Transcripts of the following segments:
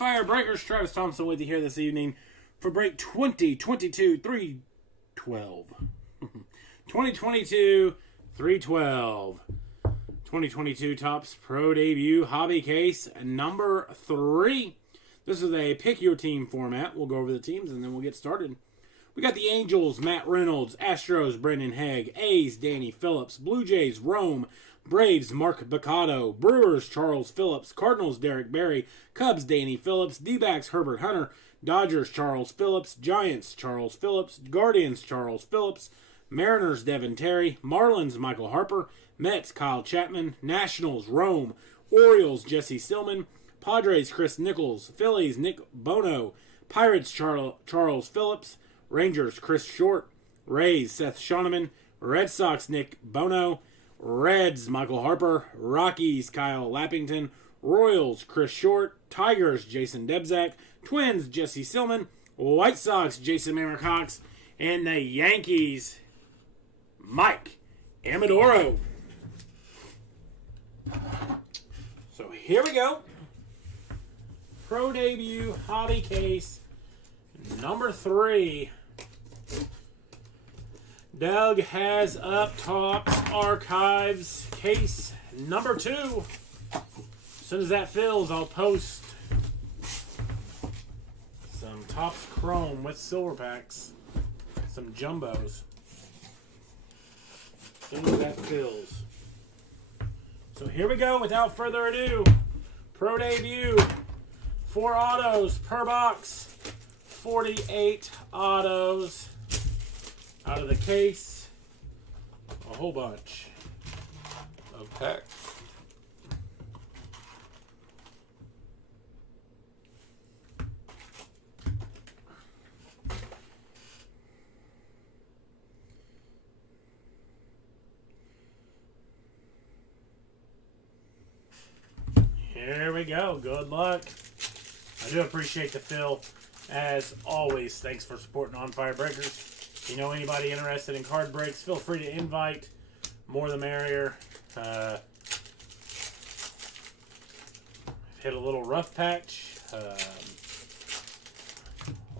Fire Breakers, Travis Thompson with you here this evening for break 2022 312. 2022 312. 2022 Topps Pro Debut Hobby Case number 3. This is a pick your team format. We'll go over the teams and then we'll get started. We got the Angels, Matt Reynolds, Astros, Brendan Haig, A's, Danny Phillips, Blue Jays, Rome, Braves, Mark Baccato, Brewers, Charles Phillips, Cardinals, Derek Barry, Cubs, Danny Phillips, D-backs, Herbert Hunter, Dodgers, Charles Phillips, Giants, Charles Phillips, Guardians, Charles Phillips, Mariners, Devin Terry, Marlins, Michael Harper, Mets, Kyle Chapman, Nationals, Rome, Orioles, Jesse Stillman, Padres, Chris Nichols, Phillies, Nick Bono, Pirates, Charles Phillips, Rangers, Chris Short, Rays, Seth Shoneman, Red Sox, Nick Bono, Reds, Michael Harper, Rockies, Kyle Lappington, Royals, Chris Short, Tigers, Jason Debzak, Twins, Jesse Stillman, White Sox, Jason Mammer-Cox, and the Yankees, Mike Amadoro. So here we go. Pro Debut Hobby Case number 3. Doug has up Topps Archives case number 2. As soon as that fills, I'll post some Topps Chrome with silver packs, some jumbos. As soon as that fills. So here we go. Without further ado, Pro Debut, 4 autos per box, 48 autos. Out of the case, a whole bunch of packs. Here we go. Good luck. I do appreciate the fill. As always, thanks for supporting On Fire Breakers. If you know anybody interested in card breaks, feel free to invite. More the merrier. Hit a little rough patch. We're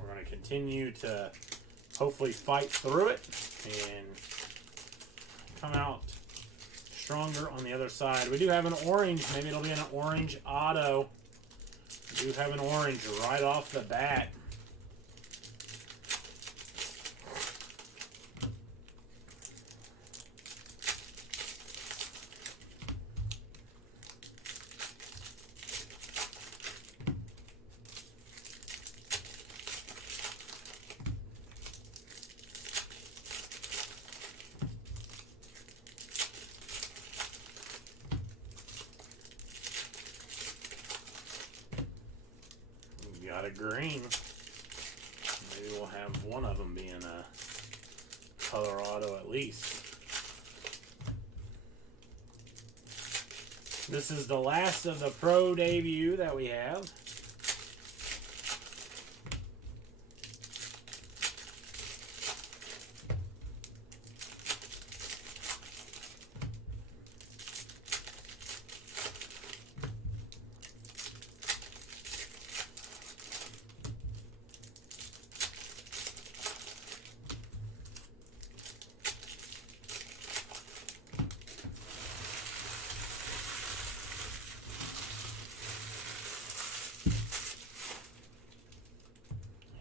going to continue to hopefully fight through it and come out stronger on the other side. We do have an orange. Maybe it'll be an orange auto. We do have an orange right off the bat. Got a green. Maybe we'll have one of them being a color auto at least. This is the last of the Pro Debut that we have.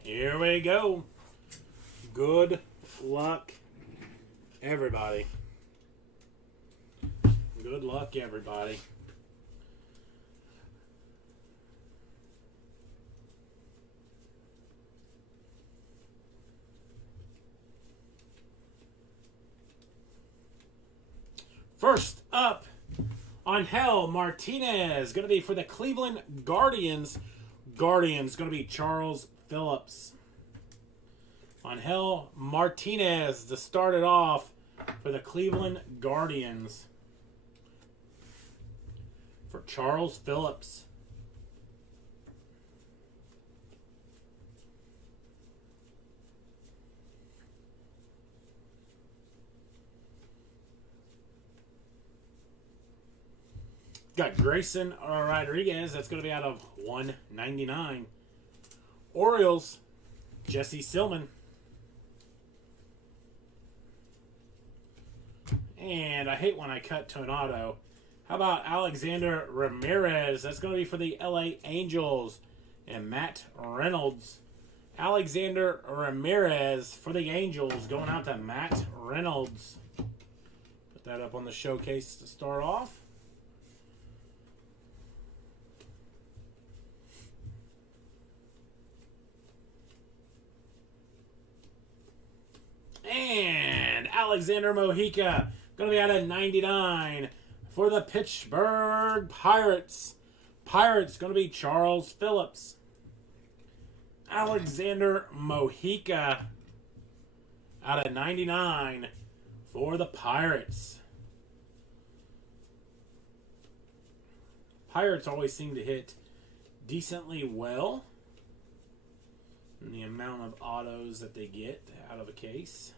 Here we go. Good luck, everybody. Good luck, everybody. First up, Angel Martinez. Going to be for the Cleveland Guardians. Guardians going to be Charles Phillips. Angel Martinez to start it off for the Cleveland Guardians. For Charles Phillips. Got Grayson Rodriguez. That's going to be out of 199. Orioles, Jesse Silman. And I hate when I cut to an auto. How about Alexander Ramirez? That's going to be for the LA Angels. And Matt Reynolds. Alexander Ramirez for the Angels going out to Matt Reynolds. Put that up on the showcase to start off. And Alexander Mojica, going to be out of 99 for the Pittsburgh Pirates. Pirates, going to be Charles Phillips. Alexander Mojica, out of 99 for the Pirates. Pirates always seem to hit decently well in the amount of autos that they get out of a case.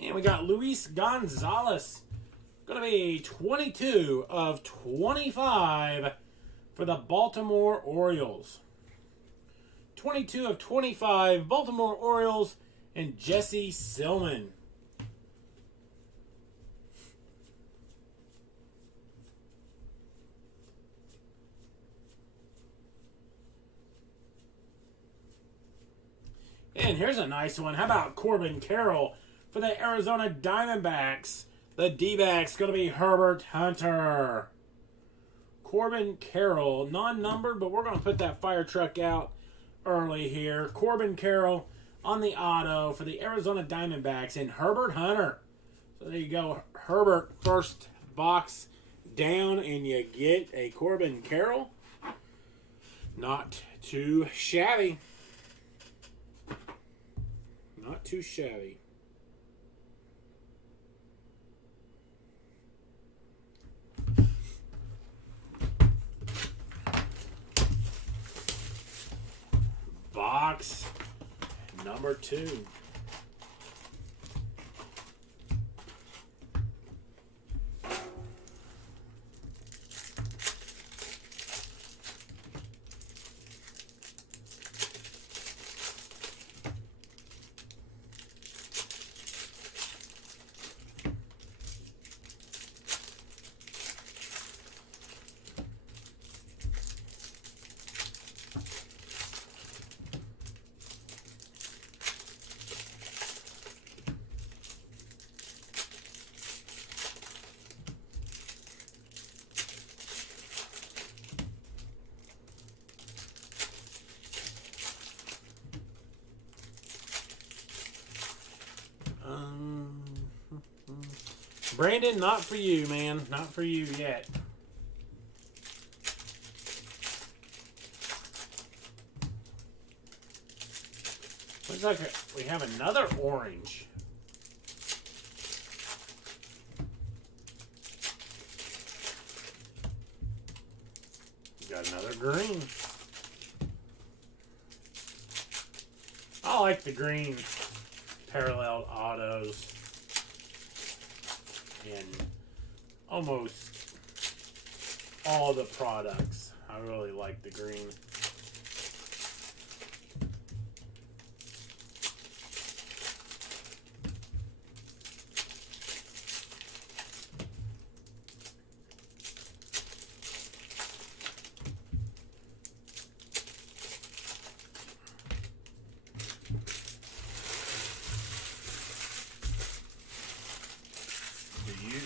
And we got Luis Gonzalez. Going to be 22 of 25 for the Baltimore Orioles. 22 of 25, Baltimore Orioles, and Jesse Silman. And here's a nice one. How about Corbin Carroll for the Arizona Diamondbacks? The D-backs going to be Herbert Hunter. Corbin Carroll, non-numbered, but we're going to put that fire truck out early here. Corbin Carroll on the auto for the Arizona Diamondbacks and Herbert Hunter. So there you go. Herbert, first box down, and you get a Corbin Carroll. Not too shabby. Not too shabby. Box number 2. Brandon, not for you, man. Not for you yet. Looks like we have another orange. Got another green. I like the green parallel autos in almost all the products. I really like the green.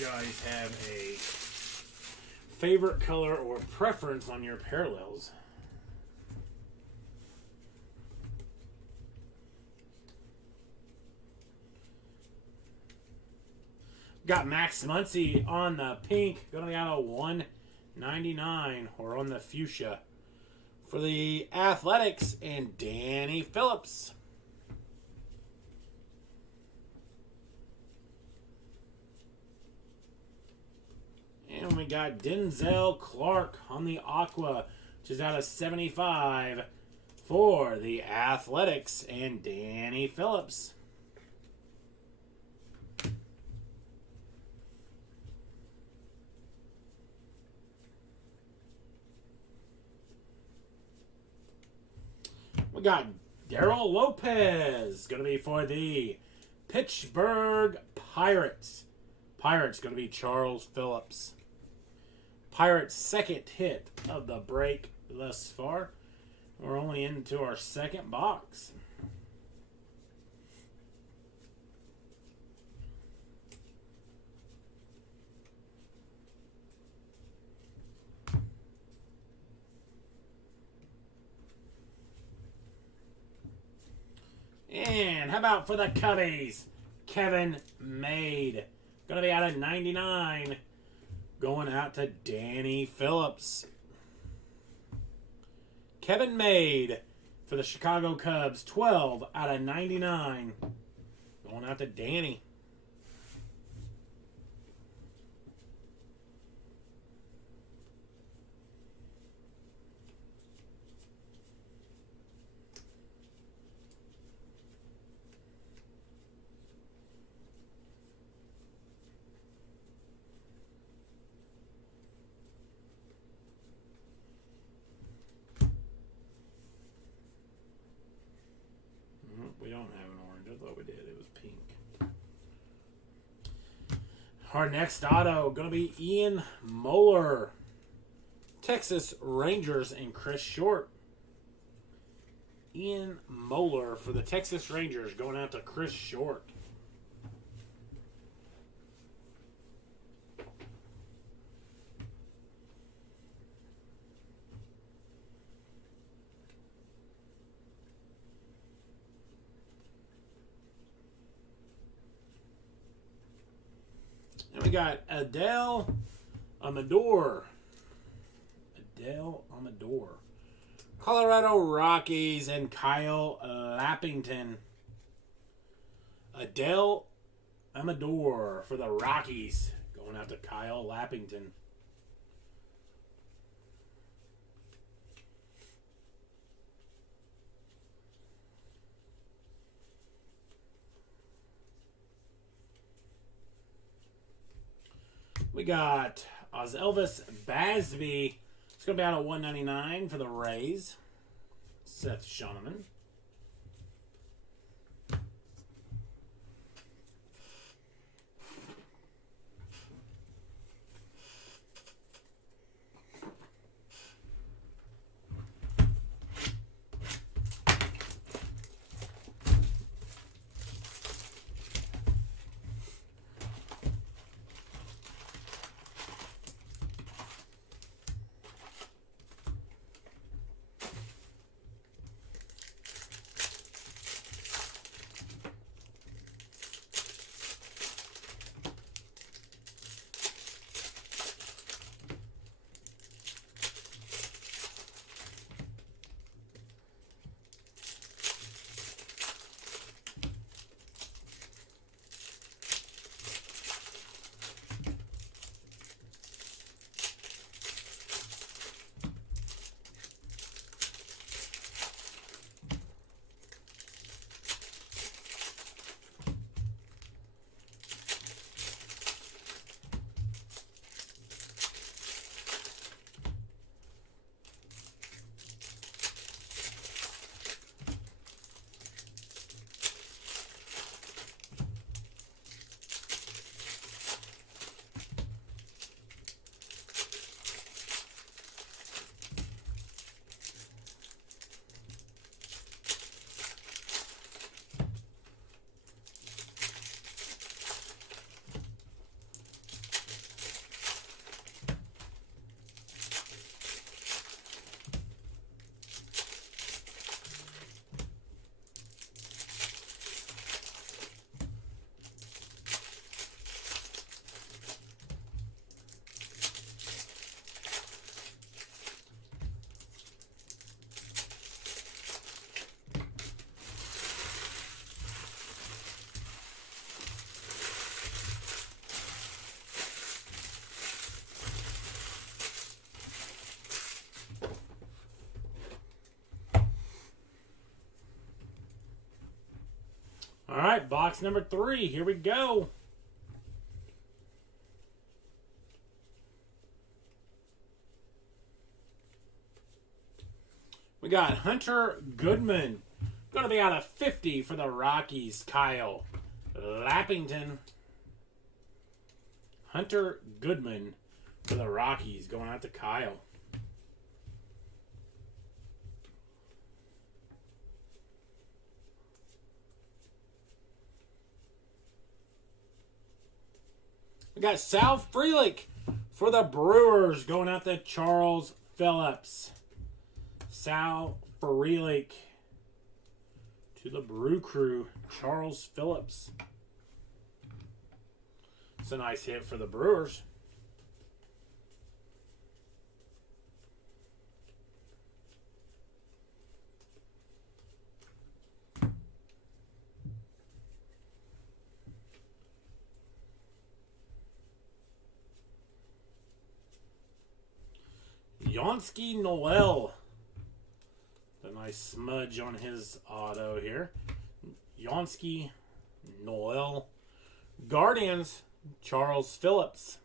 Guys have a favorite color or preference on your parallels? Got Max Muncy on the pink, going to be out of 199, or on the fuchsia for the Athletics, and Danny Phillips. And we got Denzel Clark on the Aqua, which is out of 75 for the Athletics, and Danny Phillips. We got Daryl Lopez, going to be for the Pittsburgh Pirates. Pirates going to be Charles Phillips. Pirates' second hit of the break thus far. We're only into our second box. And how about for the Cubbies? Kevin Made. Going to be out of 99. Going out to Danny Phillips. Kevin Made for the Chicago Cubs. 12 out of 99. Going out to Danny. We don't have an orange. I thought we did. It was pink. Our next auto going to be Ian Moeller. Texas Rangers and Chris Short. Ian Moeller for the Texas Rangers going out to Chris Short. And we got Adele Amador. Adele Amador. Colorado Rockies and Kyle Lappington. Adele Amador for the Rockies. Going out to Kyle Lappington. We got Elvis Basby. It's going to be out of 199 for the Rays. Seth Shoneman. All right, box number 3. Here we go. We got Hunter Goodman. Going to be out of 50 for the Rockies. Kyle Lappington. Hunter Goodman for the Rockies. Going out to Kyle. We got Sal Frelick for the Brewers. Going out to Charles Phillips. Sal Frelick to the Brew Crew. Charles Phillips. It's a nice hit for the Brewers. Yonsky Noel. A nice smudge on his auto here. Yonsky Noel. Guardians, Charles Phillips.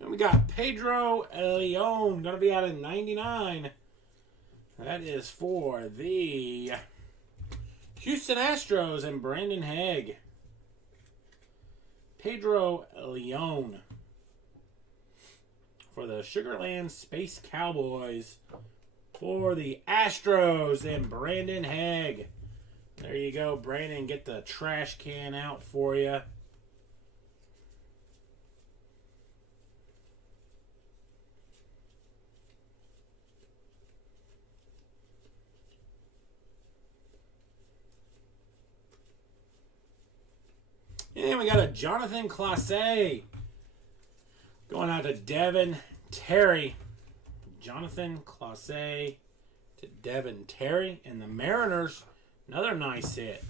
And we got Pedro Leon, going to be out of 99. That is for the Houston Astros and Brandon Haig. Pedro Leon for the Sugarland Space Cowboys. For the Astros and Brandon Haig. There you go, Brandon. Get the trash can out for you. And we got a Jonathan Clase going out to Devin Terry. Jonathan Clase to Devin Terry. And the Mariners, another nice hit.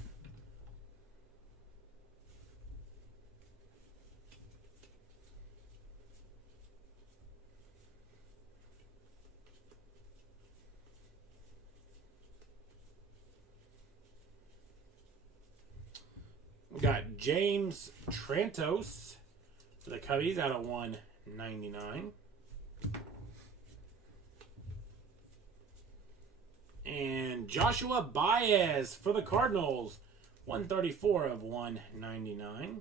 We got James Trantos for the Cubbies out of 199. And Joshua Baez for the Cardinals, 134 of 199.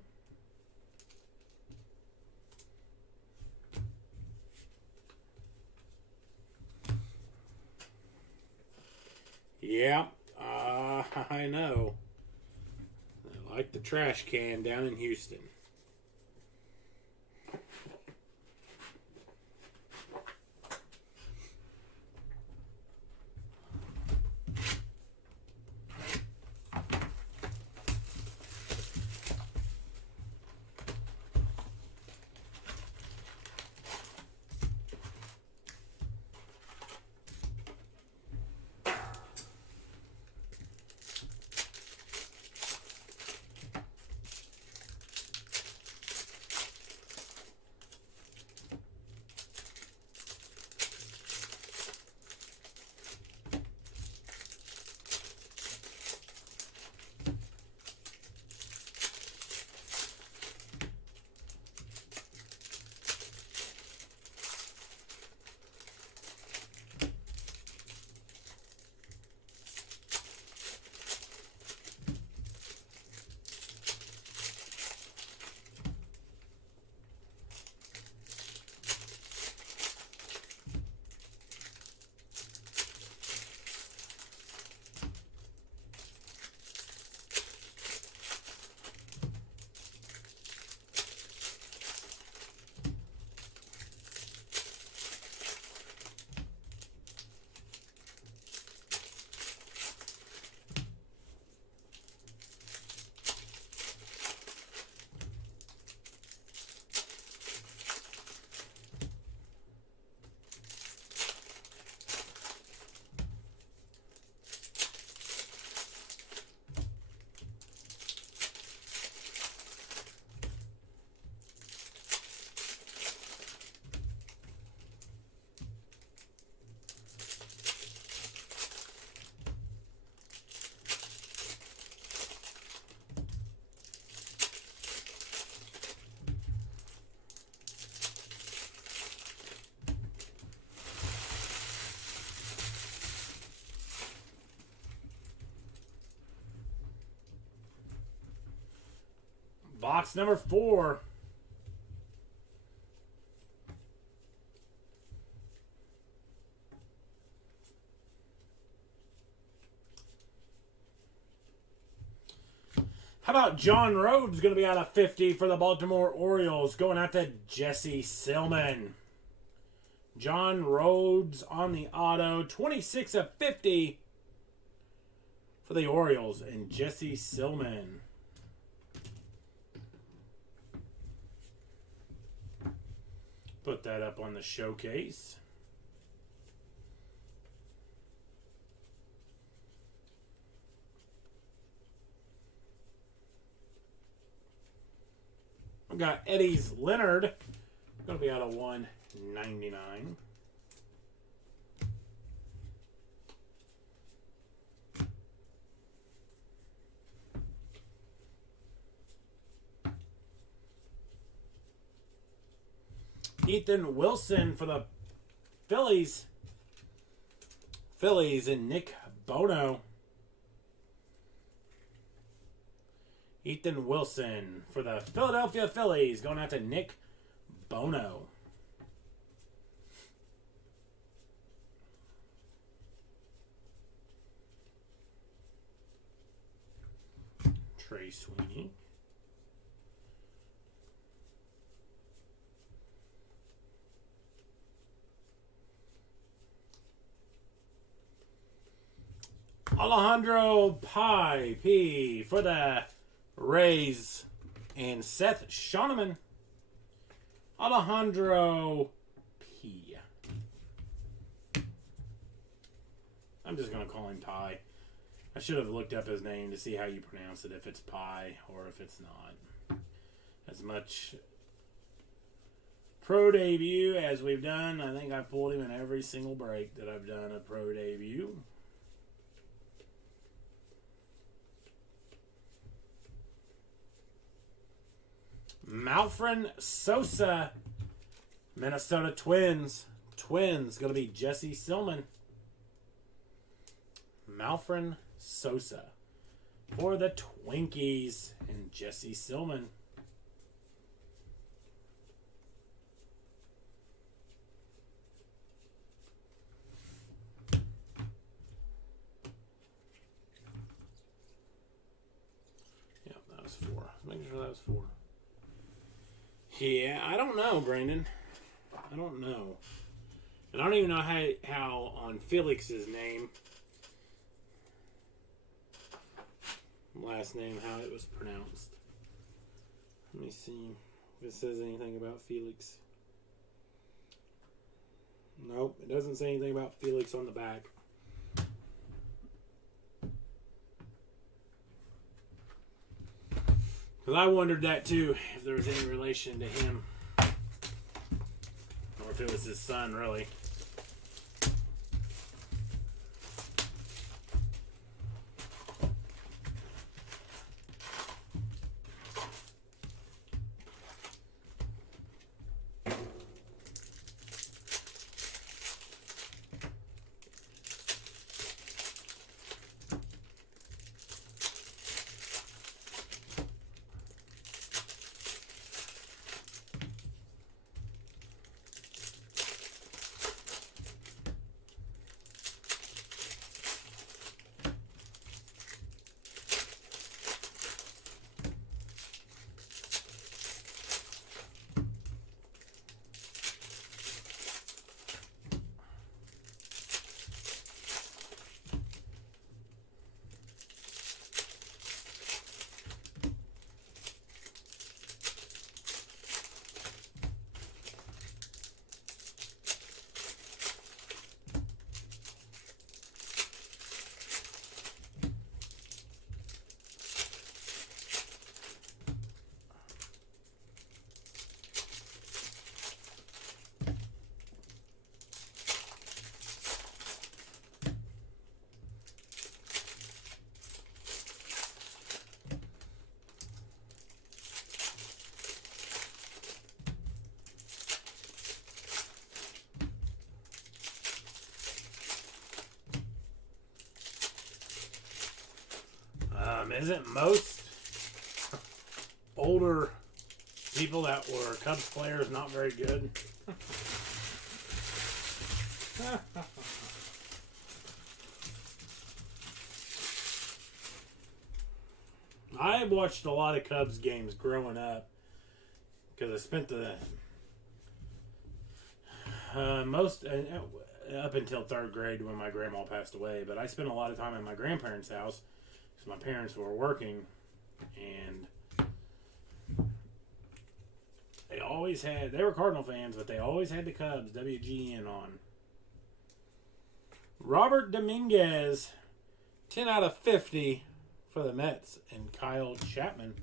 Yeah, I know. Like the trash can down in Houston. Box number 4. How about John Rhodes going to be out of 50 for the Baltimore Orioles, going out to Jesse Silman. John Rhodes on the auto, 26 of 50 for the Orioles, and Jesse Silman. Put that up on the showcase. We've got Eddie's Leonard. Going to be out of 199. Ethan Wilson for the Phillies. And Nick Bono. Ethan Wilson for the Philadelphia Phillies, going out to Nick Bono. Trey Sweeney. Alejandro P for the Rays, and Seth Shoneman. Alejandro P. I'm just going to call him Pie. I should have looked up his name to see how you pronounce it, if it's Pie or if it's not. As much pro debut as we've done, I think I've pulled him in every single break that I've done a pro debut. Malfrin Sosa, Minnesota Twins. Going to be Jesse Silman. Malfrin Sosa for the Twinkies, and Jesse Silman. Yep, that was 4. Making sure that was 4. Yeah, I don't know, Brandon. I don't know. And I don't even know how on Felix's name, last name, how it was pronounced. Let me see if it says anything about Felix. Nope, it doesn't say anything about Felix on the back. Because I wondered that too, if there was any relation to him. Or if it was his son, really. Isn't most older people that were Cubs players, not very good. I watched a lot of Cubs games growing up because I spent the most up until 3rd grade when my grandma passed away. But I spent a lot of time at my grandparents' house because my parents were working, and they were Cardinal fans, but they always had the Cubs WGN on. Robert Dominguez, 10 out of 50 for the Mets, and Kyle Chapman.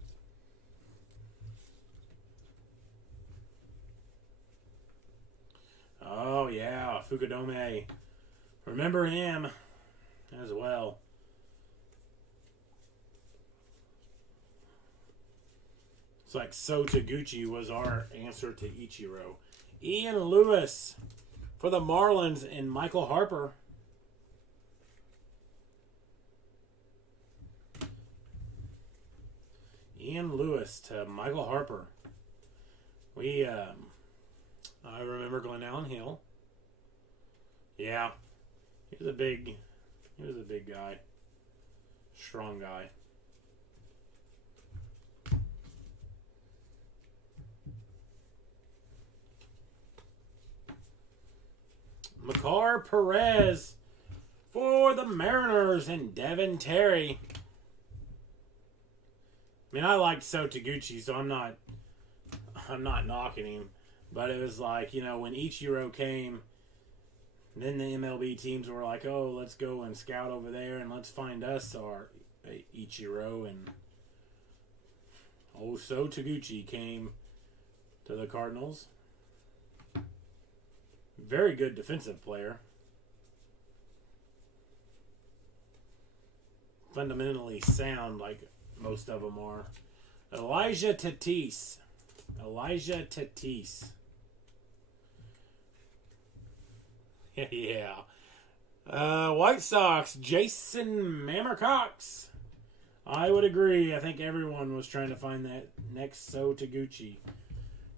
Oh, yeah, Fukudome. Remember him as well. It's like So Taguchi was our answer to Ichiro. Ian Lewis for the Marlins and Michael Harper. Ian Lewis to Michael Harper. I remember Glenn Allen Hill. Yeah, he was a big guy, strong guy. Makar Perez for the Mariners and Devin Terry. I mean, I liked So Taguchi, so I'm not knocking him. But it was like, when Ichiro came, then the MLB teams were like, oh, let's go and scout over there and let's find us our Ichiro. And So Taguchi came to the Cardinals. Very good defensive player. Fundamentally sound like most of them are. Elijah Tatis. Yeah. White Sox, Jason Mamercox. I would agree. I think everyone was trying to find that next So Taguchi.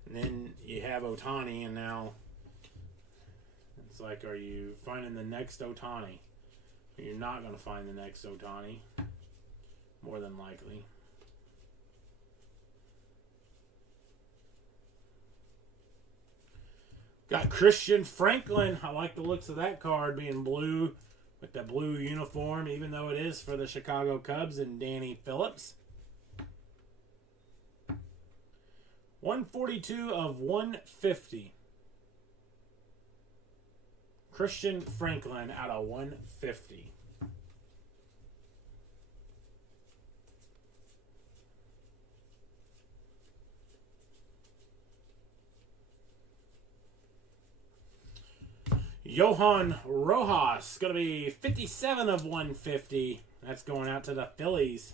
And then you have Ohtani, and now it's like, are you finding the next Ohtani? You're not going to find the next Ohtani. More than likely. Got Christian Franklin. I like the looks of that card being blue with the blue uniform, even though it is for the Chicago Cubs and Danny Phillips. 142 of 150. Christian Franklin out of 150. Johan Rojas, going to be 57 of 150. That's going out to the Phillies.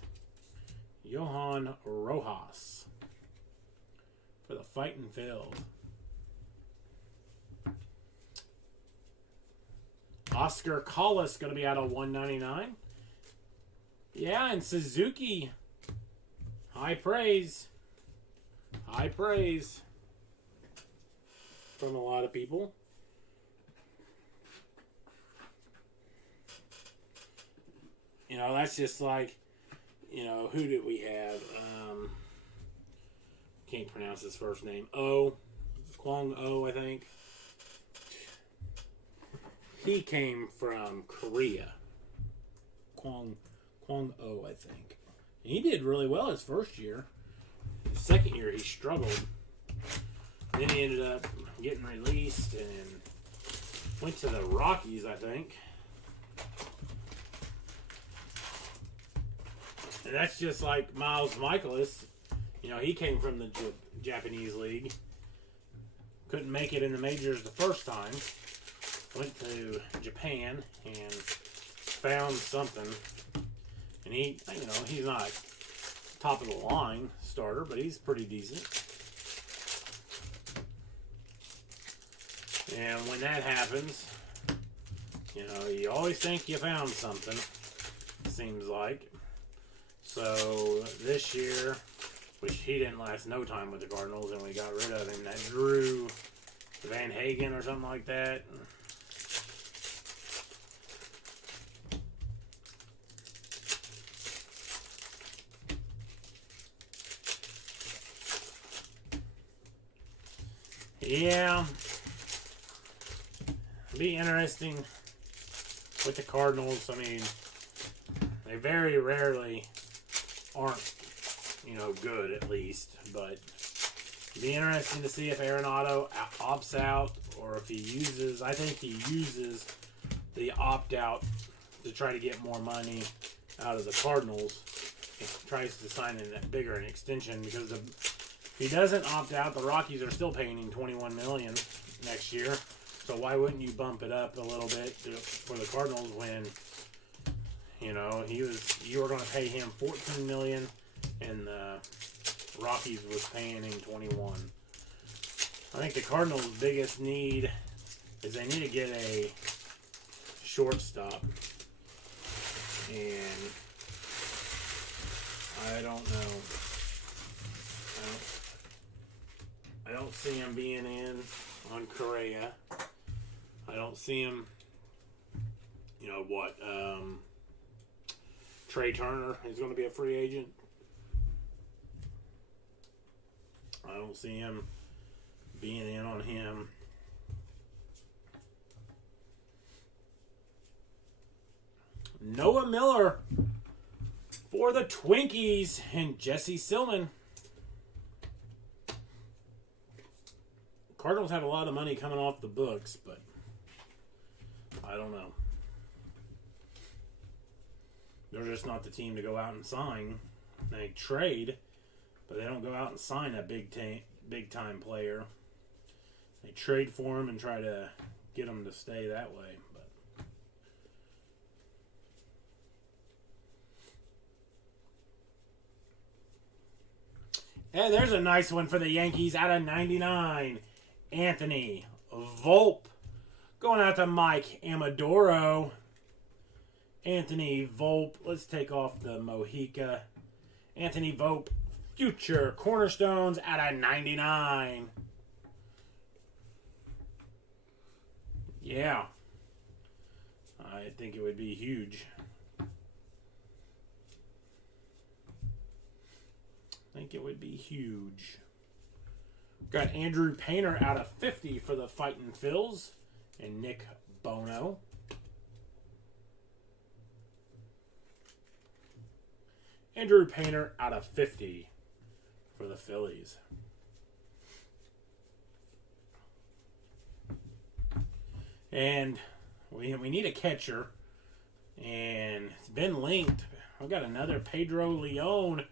Johan Rojas for the Fighting Phil. Oscar Collis going to be out of 199. Yeah, and Suzuki. High praise. High praise from a lot of people. That's just like, who did we have? Can't pronounce his first name. Kwang Oh, I think. He came from Korea. Kwang Oh, I think. And he did really well his first year. His second year, he struggled. Then he ended up getting released and went to the Rockies, I think. And that's just like Miles Michaelis. He came from the Japanese league. Couldn't make it in the majors the first time. Went to Japan and found something. And he's not top of the line starter, but he's pretty decent. And when that happens, you always think you found something, seems like. So this year, which he didn't last no time with the Cardinals, and we got rid of him. That Drew Van Hagen or something like that. Yeah. It'll be interesting with the Cardinals. I mean, they very rarely aren't, good at least. But it'll be interesting to see if Arenado opts out or if he uses, I think he uses the opt-out to try to get more money out of the Cardinals. He tries to sign a bigger an extension because if he doesn't opt out, the Rockies are still paying him $21 million next year. So why wouldn't you bump it up a little bit for the Cardinals when you were going to pay him $14 million and the Rockies was paying him $21 million. I think the Cardinals' biggest need is they need to get a shortstop, and I don't know. I don't see him being in on Correa. I don't see him, Trey Turner is going to be a free agent. I don't see him being in on him. Noah Miller for the Twinkies and Jesse Silman. Cardinals have a lot of money coming off the books, but I don't know. They're just not the team to go out and sign. They trade, but they don't go out and sign a big time player. They trade for him and try to get him to stay that way. But hey, there's a nice one for the Yankees out of 99. Anthony Volpe. Going out to Mike Amadoro. Anthony Volpe. Let's take off the Mojica. Anthony Volpe. Future Cornerstones out of 99. Yeah. I think it would be huge. Got Andrew Painter out of 50 for the Fightin' Phils. And Nick Bono. Andrew Painter out of 50 for the Phillies. And we need a catcher. And it's been linked. I've got another Pedro Leon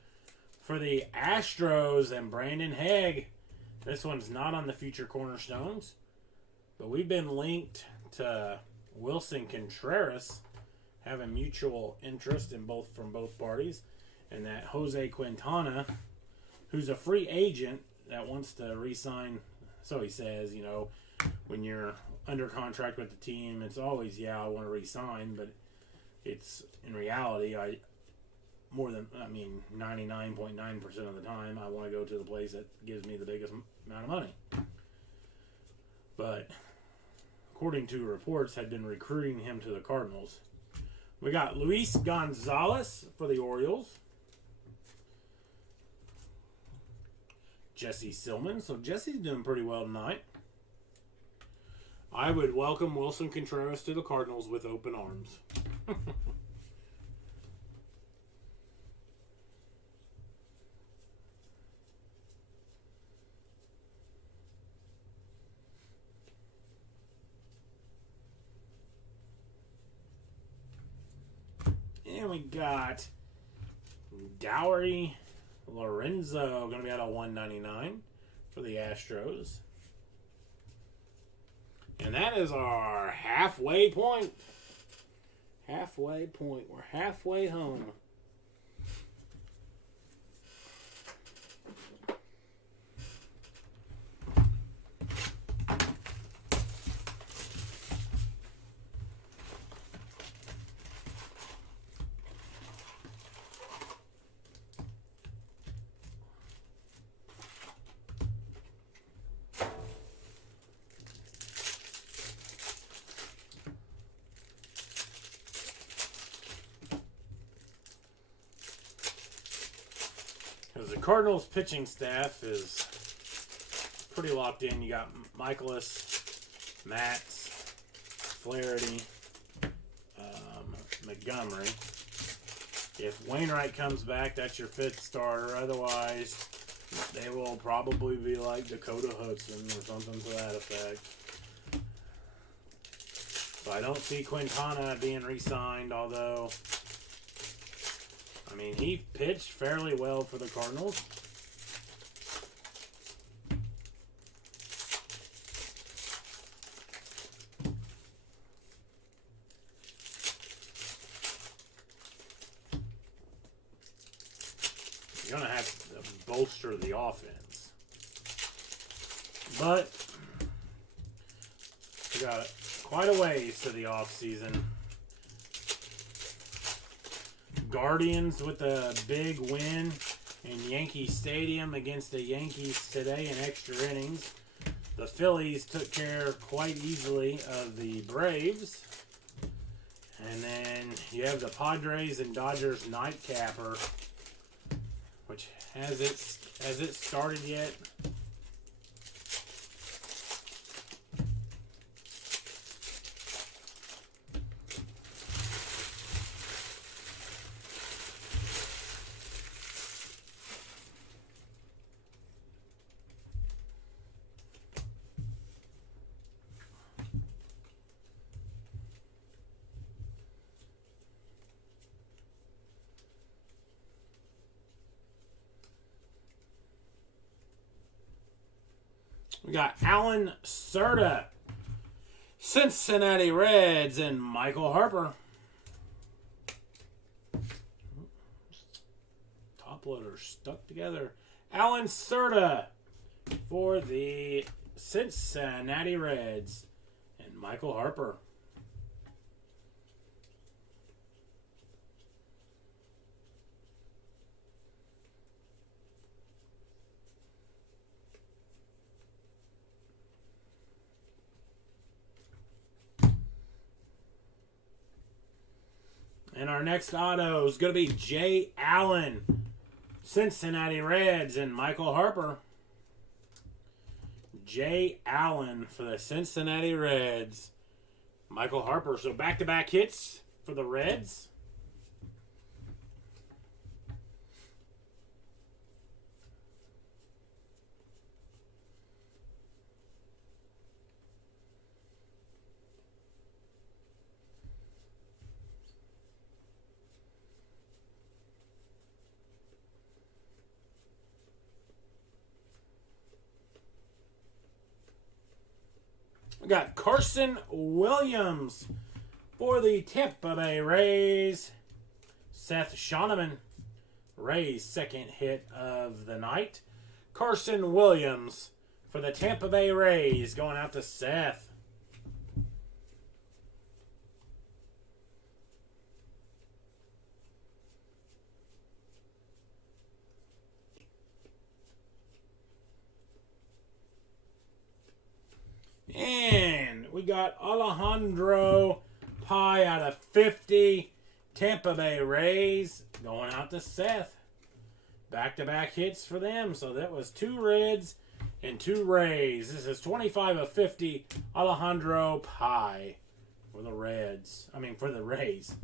for the Astros and Brandon Haig. This one's not on the future Cornerstones. But we've been linked to Wilson Contreras, having mutual interest from both parties. And that Jose Quintana, who's a free agent that wants to re-sign. So he says, when you're under contract with the team, it's always, I want to re-sign. But it's, in reality, 99.9% of the time, I want to go to the place that gives me the biggest amount of money. But according to reports, had been recruiting him to the Cardinals. We got Luis Gonzalez for the Orioles. Jesse Silman. So Jesse's doing pretty well tonight. I would welcome Wilson Contreras to the Cardinals with open arms. And we got Dowry Lorenzo going to be out of 199 for the Astros. And that is our halfway point. Halfway point. We're halfway home. Because the Cardinals pitching staff is pretty locked in. You got Michaelis, Matz, Flaherty, Montgomery. If Wainwright comes back, that's your 5th starter. Otherwise, they will probably be like Dakota Hudson or something to that effect. So I don't see Quintana being re-signed, although, I mean, he pitched fairly well for the Cardinals. You're going to have to bolster the offense. But we got quite a ways to the offseason. Guardians with a big win in Yankee Stadium against the Yankees today in extra innings. The Phillies took care quite easily of the Braves. And then you have the Padres and Dodgers nightcapper, which has it started yet? We got Alan Cerda, Cincinnati Reds, and Michael Harper. Top loader stuck together. Alan Cerda for the Cincinnati Reds, and Michael Harper. And our next auto is going to be Jay Allen, Cincinnati Reds, and Michael Harper. Jay Allen for the Cincinnati Reds, Michael Harper. So back-to-back hits for the Reds. We got Carson Williams for the Tampa Bay Rays. Seth Shoneman, Rays' second hit of the night. Carson Williams for the Tampa Bay Rays going out to Seth. And we got Alejandro Pie out of 50. Tampa Bay Rays going out to Seth. Back-to-back hits for them. So that was 2 Reds and 2 Rays. This is 25 of 50. Alejandro Pie for the Reds. I mean, for the Rays.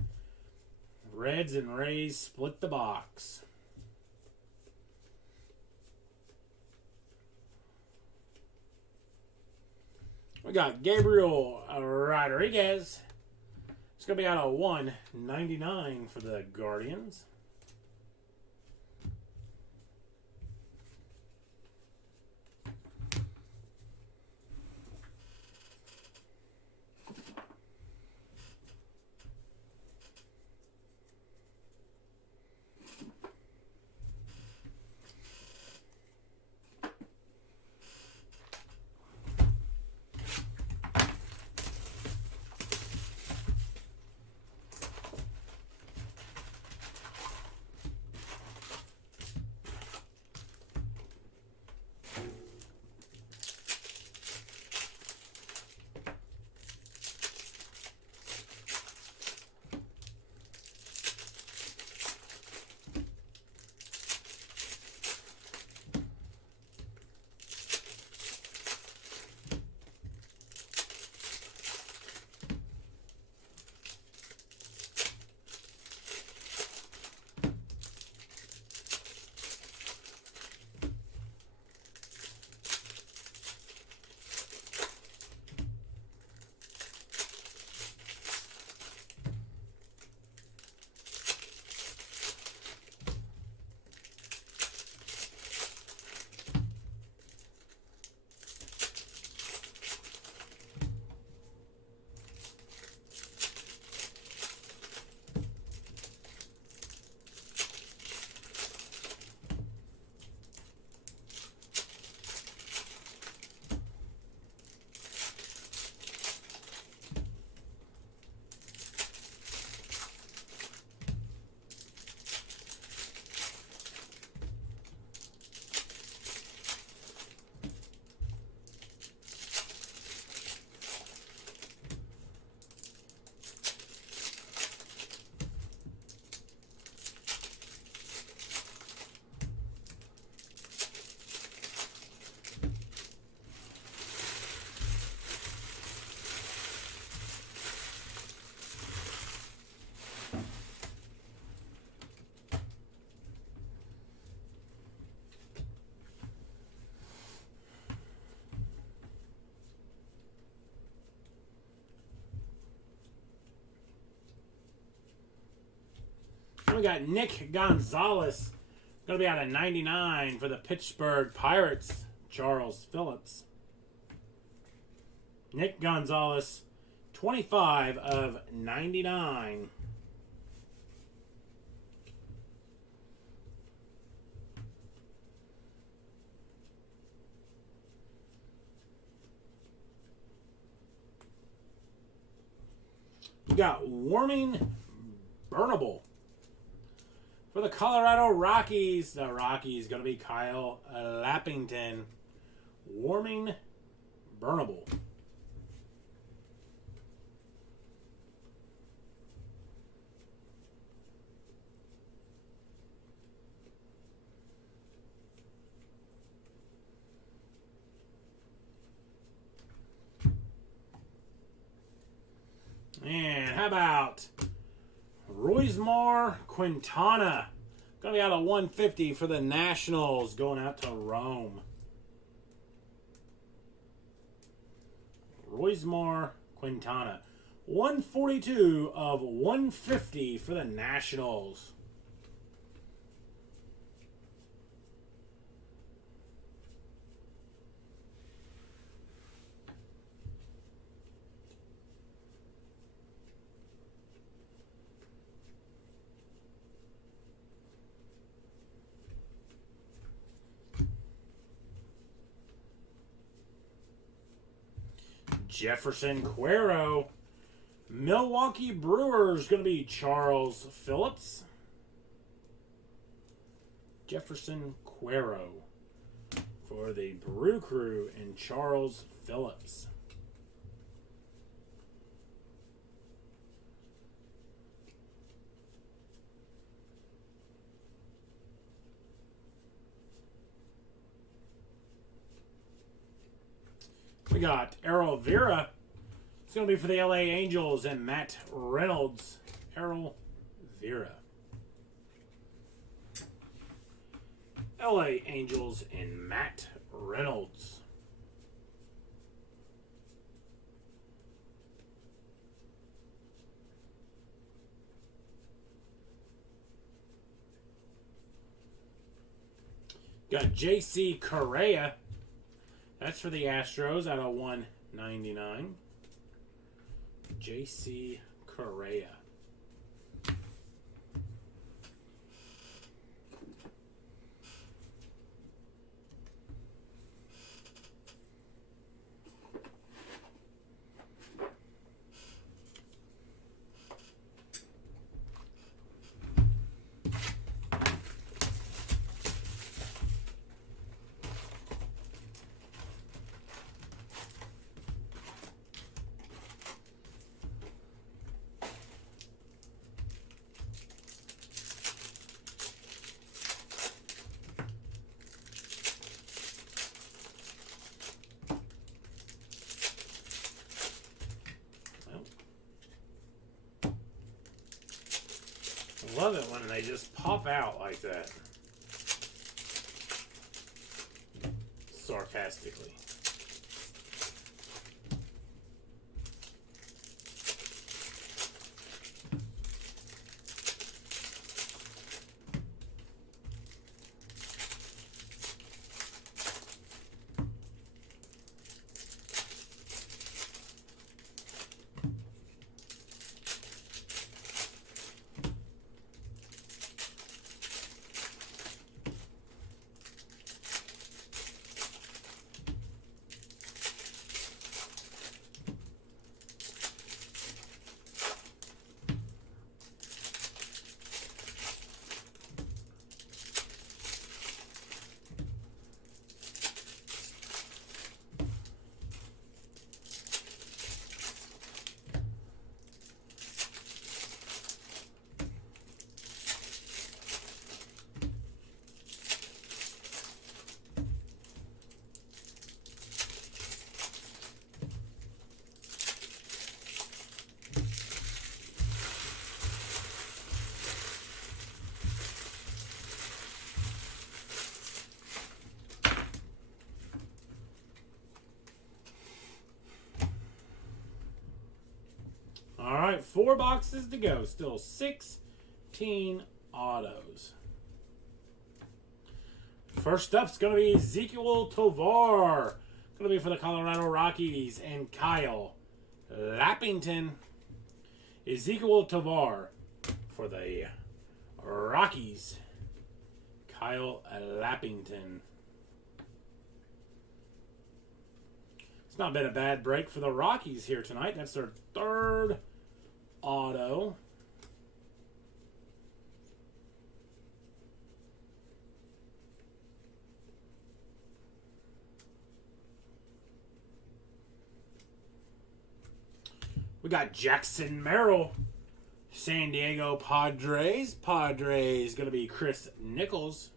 Reds and Rays split the box. We got Gabriel Rodriguez. It's going to be out of 199 for the Guardians. got Nick Gonzalez. Going to be out of 99 for the Pittsburgh Pirates, Charles Phillips. Nick Gonzalez, 25 of 99. We got Warming Burnable. For the Colorado Rockies, the Rockies going to be Kyle Lappington. Warming Burnable. And how about Roysmar Quintana? Going to be out of 150 for the Nationals, going out to Rome. Roysmar Quintana. 142 of 150 for the Nationals. Jefferson Quero. Milwaukee Brewers going to be Charles Phillips. Jefferson Quero for the Brew Crew and Charles Phillips. We got Errol Vera. It's going to be for the LA Angels and Matt Reynolds. Errol Vera. LA Angels and Matt Reynolds. Got J.C. Correa. That's for the Astros out of 199. J.C. Correa. I love it when they just pop out like that. Sarcastically. All right, 4 boxes to go. Still 16 autos. First up's going to be Ezequiel Tovar. Going to be for the Colorado Rockies and Kyle Lappington. Ezequiel Tovar for the Rockies. Kyle Lappington. It's not been a bad break for the Rockies here tonight. That's their third auto. We got Jackson Merrill, San Diego Padres. Padres going to be Chris Nichols.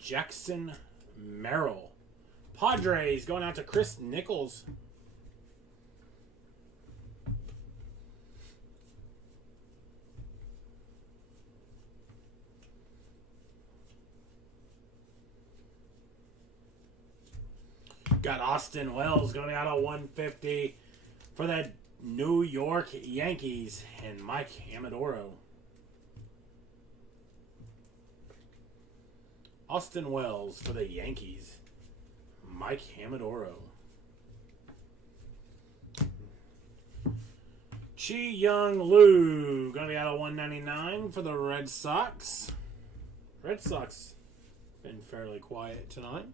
Jackson Merrill. Padres going out to Chris Nichols. Got Austin Wells going out of 150 for the New York Yankees and Mike Amadoro. Austin Wells for the Yankees. Mike Amadoro. Chi Young Lu going to be out of 199 for the Red Sox. Red Sox been fairly quiet tonight.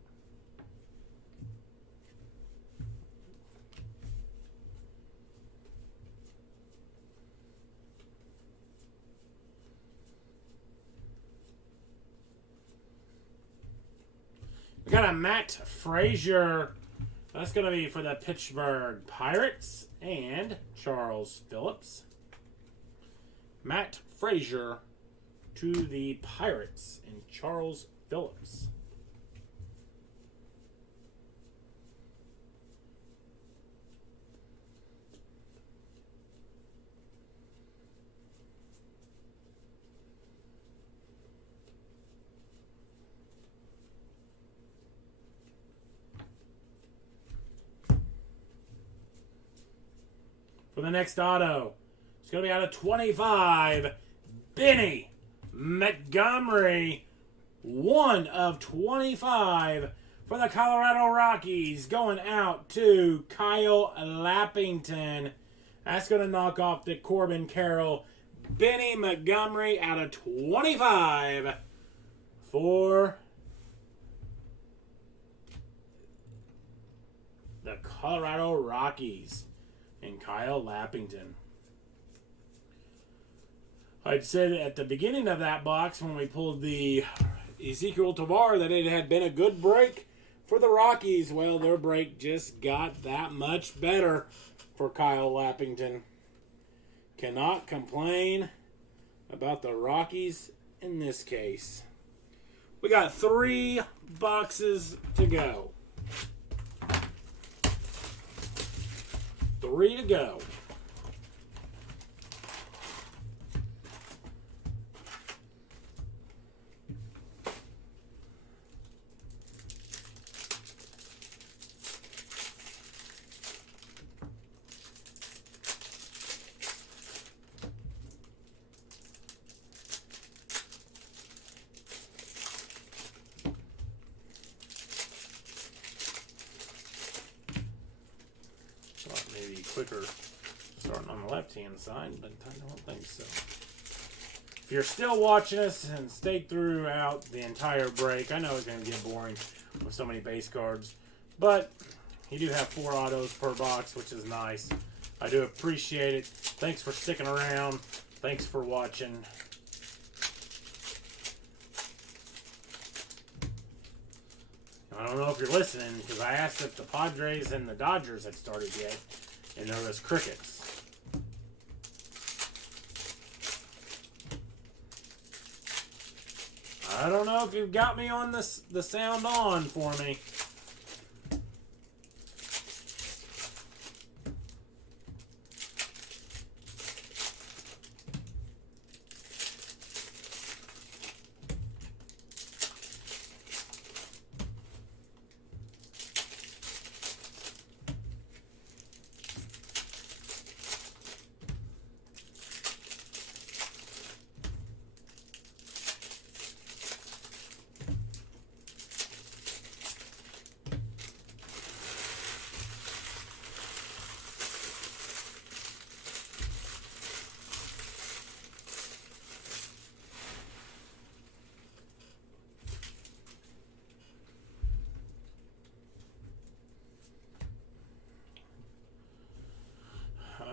We got a Matt Frazier. That's going to be for the Pittsburgh Pirates and Charles Phillips. Matt Frazier to the Pirates and Charles Phillips. For the next auto, it's going to be out of 25. Benny Montgomery, 1 of 25 for the Colorado Rockies, going out to Kyle Lappington. That's going to knock off the Corbin Carroll. Benny Montgomery out of 25 for the Colorado Rockies. And Kyle Lappington. I'd said at the beginning of that box when we pulled the Ezequiel Tovar that it had been a good break for the Rockies. Well, their break just got that much better for Kyle Lappington. Cannot complain about the Rockies in this case. We got 3 boxes to go. 3 to go. Maybe quicker starting on the left-hand side, but I don't think so. If you're still watching us and stayed throughout the entire break, I know it's going to get boring with so many base cards, but you do have 4 autos per box, which is nice. I do appreciate it. Thanks for sticking around. Thanks for watching. I don't know if you're listening, because I asked if the Padres and the Dodgers had started yet, and there was crickets. I don't know if you've got me on the sound on for me.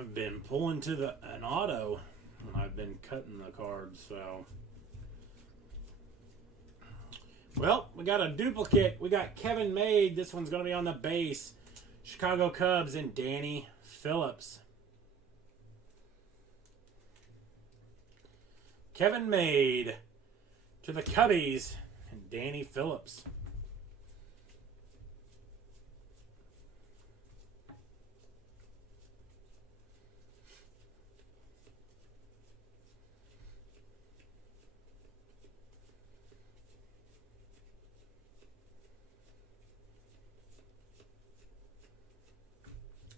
I've been pulling to an auto when I've been cutting the cards, so. Well, we got a duplicate. We got Kevin Made. This one's going to be on the base. Chicago Cubs and Danny Phillips. Kevin Made to the Cubbies and Danny Phillips.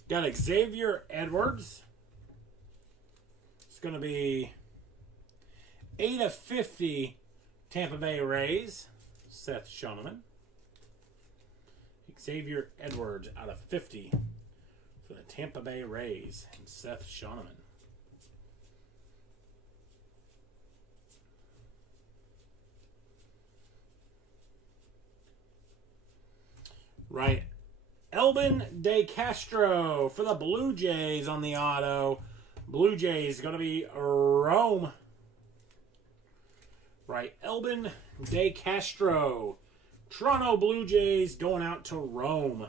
Got Xavier Edwards. It's going to be 8/50 Tampa Bay Rays, Seth Shoneman. Xavier Edwards out of 50 for the Tampa Bay Rays and Seth Shoneman. Right. Elvin De Castro for the Blue Jays on the auto. Blue Jays going to be Rome. Right, Elvin De Castro. Toronto Blue Jays going out to Rome.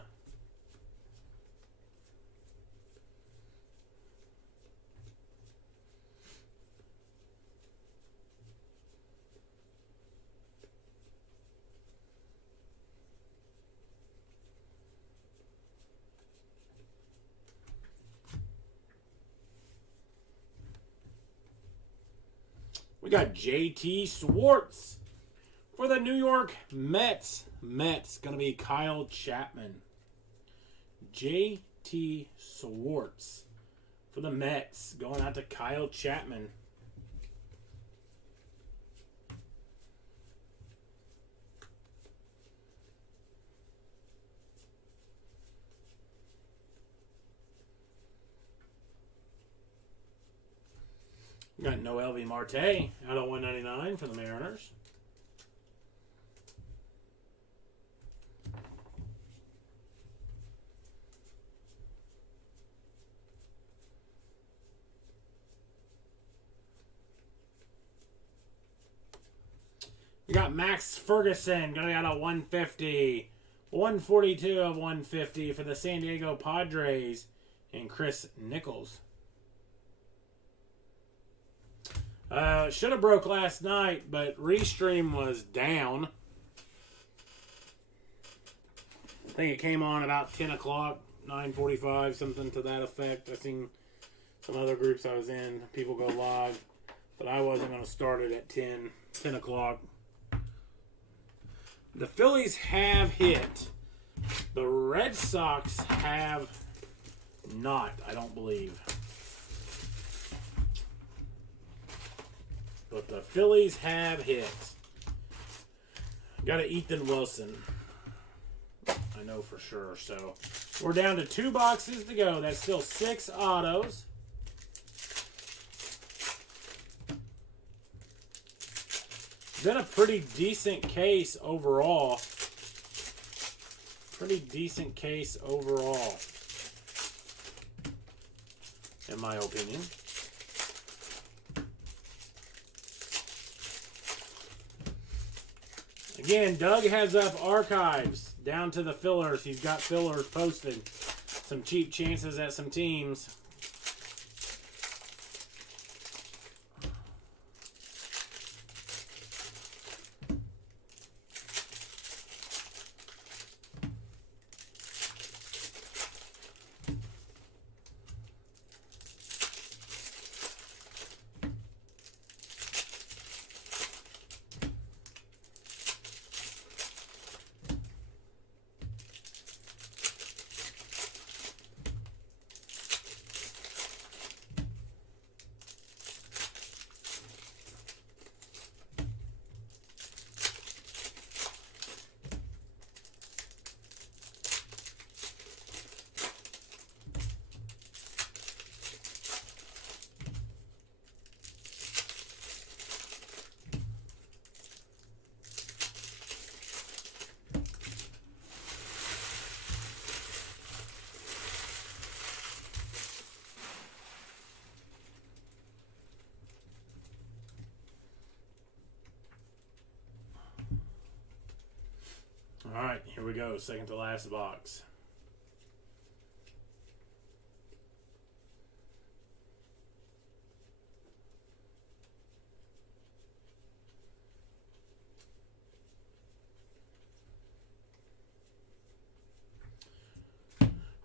We got JT Swartz for the New York Mets. Mets going to be Kyle Chapman. JT Swartz for the Mets going out to Kyle Chapman. We got Noelvi Marte out of 199 for the Mariners. We got Max Ferguson going out of 150. 142 of 150 for the San Diego Padres and Chris Nichols. Should have broke last night, but Restream was down. I think it came on about 10 o'clock, 9:45, something to that effect. I seen some other groups I was in, people go live, but I wasn't going to start it at 10 o'clock. The Phillies have hit. The Red Sox have not, I don't believe. But the Phillies have hit. Got a Ethan Wilson. I know for sure. So we're down to 2 boxes to go. That's still 6 autos. Been a pretty decent case overall. Pretty decent case overall, in my opinion. Again, Doug has up archives down to the fillers. He's got fillers posted. Some cheap chances at some teams. All right, here we go. Second to last box.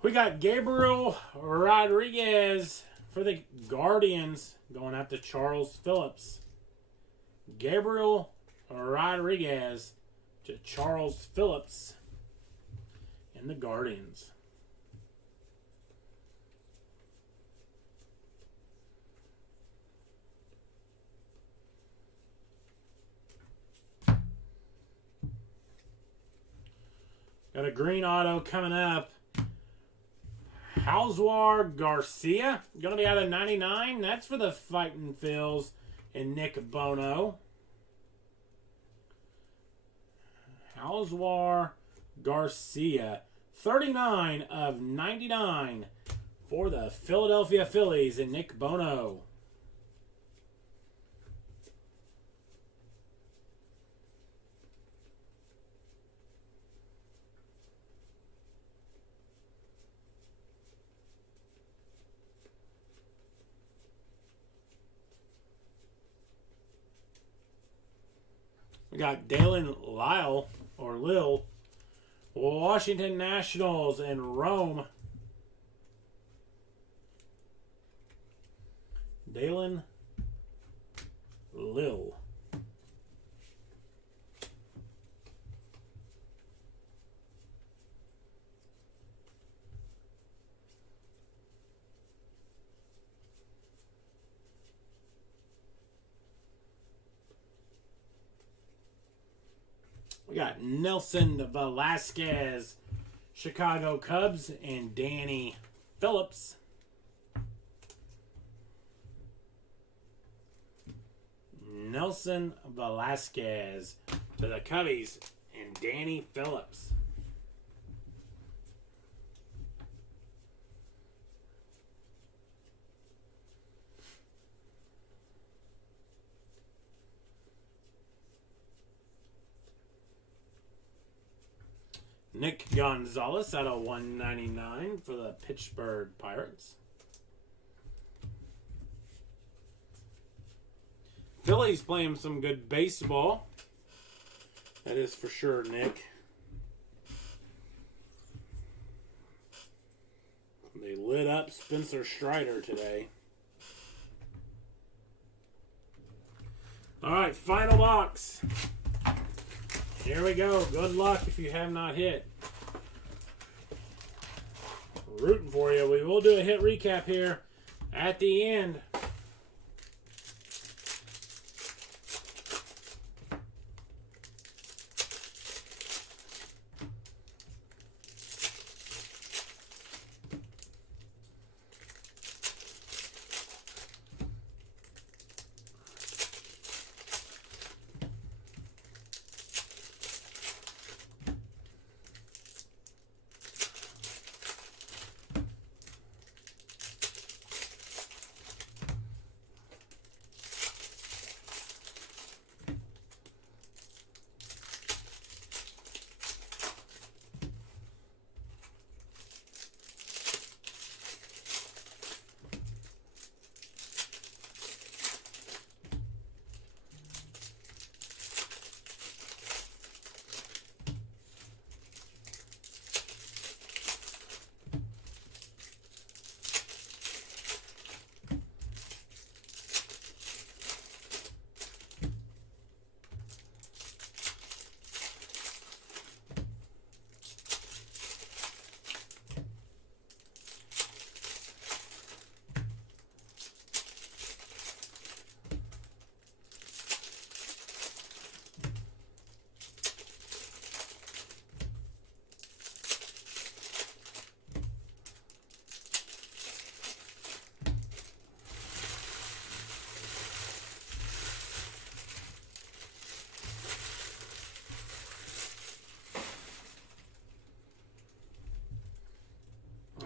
We got Gabriel Rodriguez for the Guardians going out to Charles Phillips. Gabriel Rodriguez to Charles Phillips in the Guardians. Got a green auto coming up. Housevar Garcia, going to be out of 99. That's for the Fighting Phils and Nick Bono. Housevar Garcia, 39 of 99 for the Philadelphia Phillies and Nick Bono. We got Dalen Lyle, or Lil, Washington Nationals and Rome. Dalen Lil. We got Nelson Velasquez, Chicago Cubs, and Danny Phillips. Nelson Velasquez to the Cubbies and Danny Phillips. Nick Gonzalez out of 199 for the Pittsburgh Pirates. Phillies playing some good baseball. That is for sure, Nick. They lit up Spencer Strider today. All right, final box. Here we go. Good luck if you have not hit. Rooting for you. We will do a hit recap here at the end.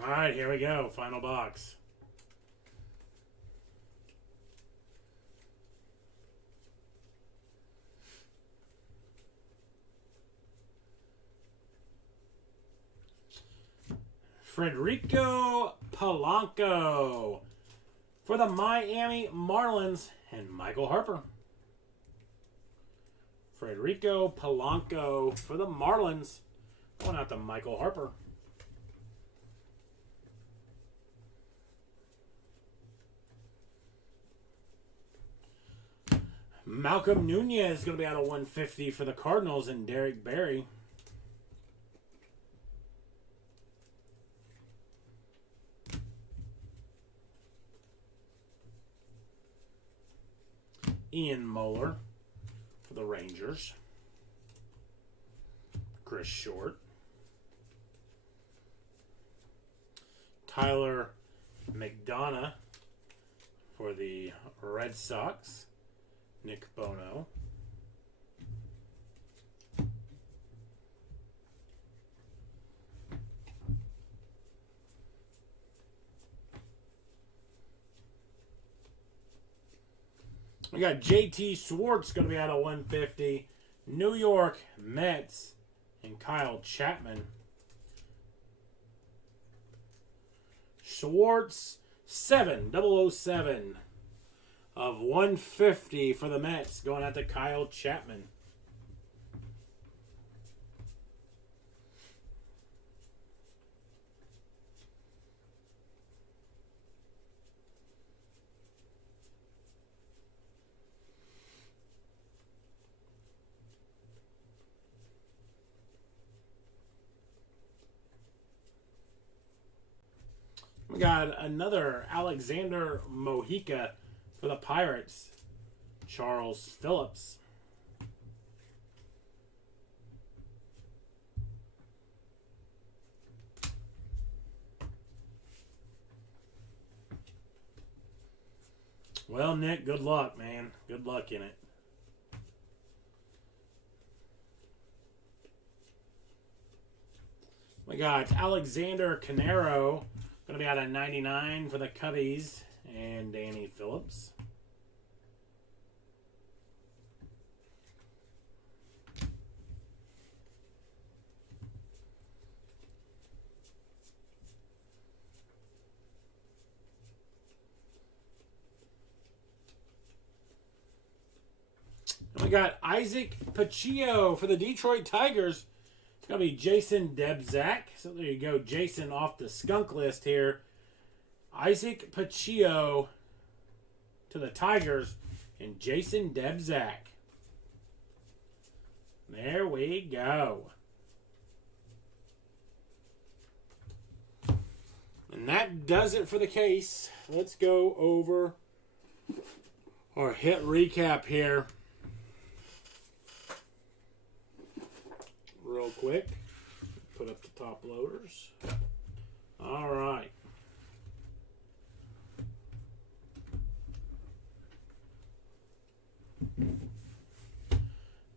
All right, here we go. Final box. Frederico Polanco for the Miami Marlins and Michael Harper. Frederico Polanco for the Marlins. Going out to Michael Harper. Malcolm Nunez is going to be out of 150 for the Cardinals and Derek Barry. Ian Moeller for the Rangers. Chris Short. Tyler McDonough for the Red Sox. Nick Bono. We got JT Schwartz going to be out of 150. New York Mets and Kyle Chapman. Schwartz 7007 of 150 for the Mets, going out to Kyle Chapman. We got another Alexander Mojica for the Pirates, Charles Phillips. Well, Nick, good luck, man. Good luck in it. We got Alexander Canero, going to be out of 99 for the Cubbies, and Danny Phillips. We got Isaac Pacheco for the Detroit Tigers. It's going to be Jason Debzak. So there you go, Jason off the skunk list here. Isaac Pacheco to the Tigers and Jason Debzak. There we go. And that does it for the case. Let's go over our hit recap here. Real quick. Put up the top loaders. All right.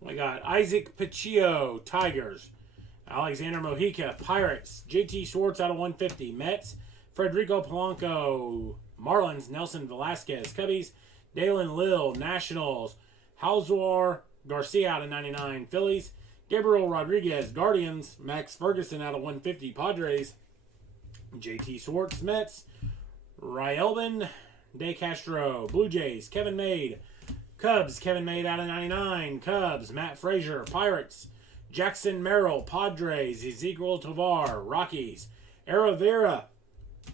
We got Isaac Pacheco, Tigers. Alexander Mojica, Pirates. JT Schwartz out of 150, Mets. Frederico Polanco, Marlins. Nelson Velasquez, Cubbies. Dalen Lill, Nationals. Houser Garcia out of 99, Phillies. Gabriel Rodriguez, Guardians. Max Ferguson out of 150, Padres. JT Schwartz, Mets. Ryelben De Castro, Blue Jays. Kevin Made, Cubs. Kevin Made out of 99, Cubs. Matt Frazier, Pirates. Jackson Merrill, Padres. Ezequiel Tovar, Rockies. Aravera,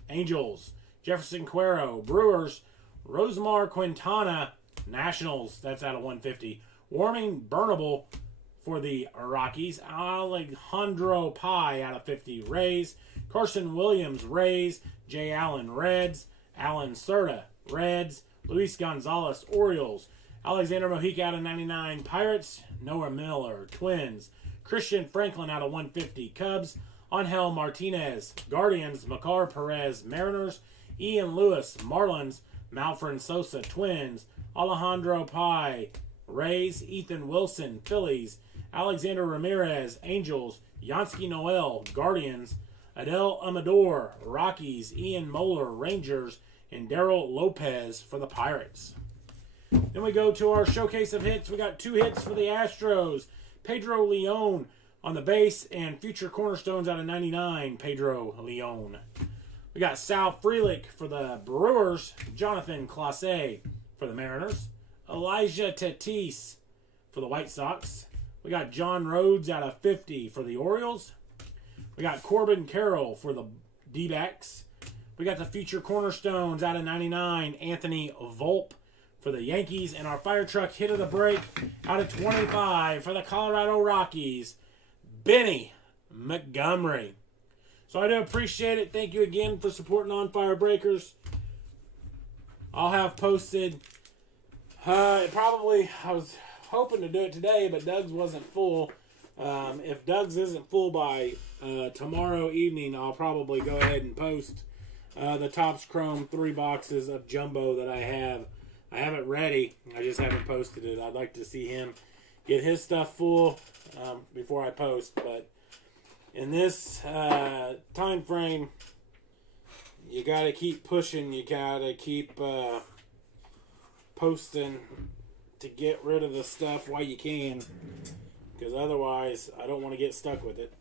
Angels. Jefferson Cuero, Brewers. Rosemar Quintana, Nationals. That's out of 150. Warming Burnable for the Rockies. Alejandro Pai out of 50, Rays. Carson Williams, Rays. Jay Allen, Reds. Alan Cerda, Reds. Luis Gonzalez, Orioles. Alexander Mojica out of 99, Pirates. Noah Miller, Twins. Christian Franklin out of 150, Cubs. Angel Martinez, Guardians. Makar Perez, Mariners. Ian Lewis, Marlins. Malfred Sosa, Twins. Alejandro Pai, Rays. Ethan Wilson, Phillies. Alexander Ramirez, Angels. Yansky Noel, Guardians. Adel Amador, Rockies. Ian Moeller, Rangers. And Daryl Lopez for the Pirates. Then we go to our showcase of hits. We got 2 hits for the Astros. Pedro Leon on the base, and future cornerstones out of 99, Pedro Leon. We got Sal Frelick for the Brewers, Jonathan Clase for the Mariners, Elijah Tatis for the White Sox. We got John Rhodes out of 50 for the Orioles. We got Corbin Carroll for the D-backs. We got the future cornerstones out of 99, Anthony Volpe for the Yankees. And our fire truck hit of the break out of 25 for the Colorado Rockies, Benny Montgomery. So I do appreciate it. Thank you again for supporting On Fire Breakers. I'll have posted, I was hoping to do it today, but Doug's wasn't full. If Doug's isn't full by tomorrow evening, I'll probably go ahead and post the Topps Chrome 3 boxes of Jumbo that I have. I have it ready. I just haven't posted it. I'd like to see him get his stuff full before I post. But in this time frame, you got to keep pushing. You got to keep posting to get rid of the stuff while you can. Because otherwise, I don't want to get stuck with it.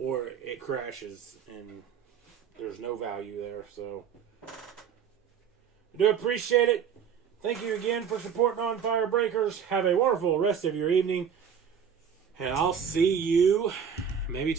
Or it crashes and there's no value there. So I do appreciate it. Thank you again for supporting On Fire Breakers. Have a wonderful rest of your evening. And I'll see you maybe tomorrow.